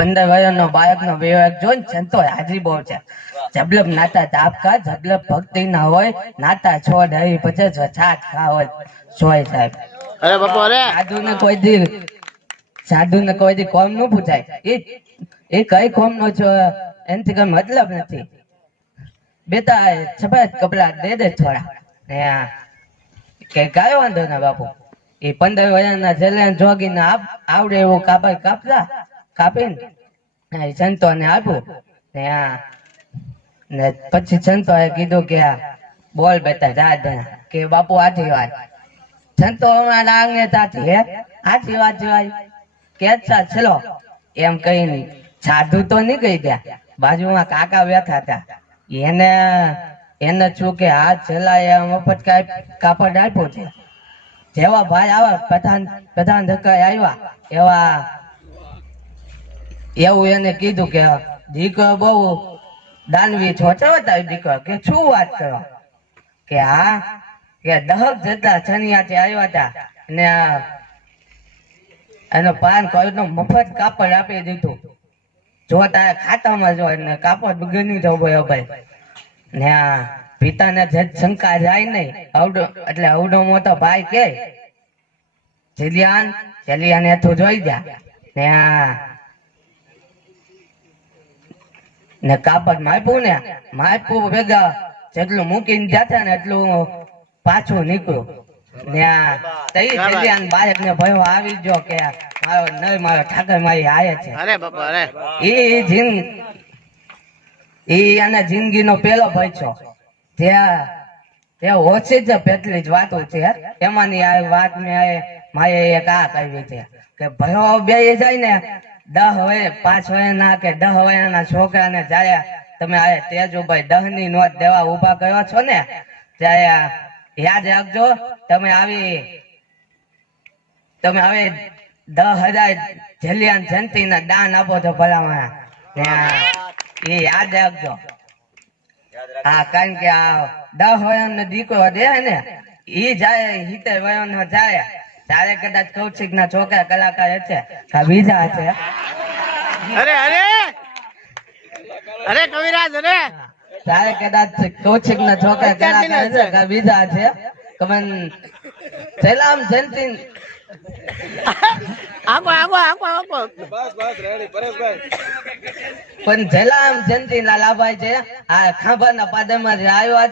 પંદર વર્ષનો બાળકનો વિવેક જોઈને સંતો હાજરી બહુ છે. જબલબ નાતા ધાપકા જબલબ ભક્તિ ના હોય નાતા છોડ હરી પછી છાત ખા હોય. સોય સાહેબ. અરે બાપુ અરે! સાધુ ને કોઈ દી સાધુ ને કોઈ દી કોમનું પૂછાય. એ એ કઈ કોમ નો છો? એનાથી કઈ મતલબ નથી. બેટા સફેદ કપડા દે દે થોડા. કે કાયો વાંધો ના બાપુ. એ પંદર વર્ષના છેલ્લે જોગીને આવડે એવું કાપડ કાપતા. કાપીને સંતોને આપ્યું ને આ, ને પછી સંતોએ કીધું કે બોલ બેટા, જા કે બાપુ, આથી વાત. સંતો હમણાં ડાંગે તાથી, હે? આથી વાત જોવાય. કેચા ચલો. એમ કહીને સાધુ તો નીકળી ગયા. બાજુમાં કાકા બેઠા હતા. એને એને છું કે હાથ ચલાય મફત કાપડ આપ્યું છે. જેવા ભાઈ આવા પ્રધાન પ્રધાન ધક્કા આવ્યા. એવા એવું એને કીધું કે, દીકરો બહુ દાનવી છો. દીકરો, કે શું વાત કરો? કે હા, કે દહક જેટલા છનિયાથી આવ્યા હતા ને એનો પાન કોઈનો મફત કાપડ આપી દીધું. જો તારે ખાતામાં જો ને કાપડ ગણી જવું હોય ભાઈ. ને આ પિતાને જે શંકા જાય નહીં, અવડો, એટલે અવડો મોટો ભાઈ કે, જેલિયાન જેલિયાન એથું જોઈ જા. ને આ ને કાપડ માપ્યું ને માપ્યું ભેગા જેટલું મૂકીને જતા ને એટલું પાછું નીકળ્યું. ને તઈ જેલિયાન બાળક ને ભયો આવી ગયો કે મારો નહીં મારો ઠાકર મારી આયે છે. અરે બાપુ અરે. ઈ જીન ઈ અને જિંદગીનો પેલો ભય છો. ત્યાં ત્યાં ઓછી જ પેટલી જ વાતો છે એમાંની આ વાત મેં આ માએ એક આ કહી છે કે ભયો બે જાય ને દહ હોય, પાંચ ના કે દહ હોય ના છોકરાને જાય તમે આ તેજુભાઈ દહની નોટ દેવા ઊભા કર્યો છો ને, ત્યારે યાદ રાખજો, તમે આવી, તમે હવે દહ હજાર જલિયાન જંતી ના દાન આપો છો ભલામાં એ યાદ રાખજો. હા, કારણ કે આ દહ વયન નો દીકરો દે ને, ઈ જાય હિતે વયનો જાય. તારે કદાચ કૌશિક ના છોકરા કલાકાર છે આ બીજા છે અરે અરે! અરે કવિરાજ અરે! તારે કદાચ કૌશિક ના છોકરા કલાકાર છે આ બીજા છે કમન સલામ આંકો પણ જલામ જંતી ના છે આ ખાંભા ના પાદરમાં જે આવ્યા છે.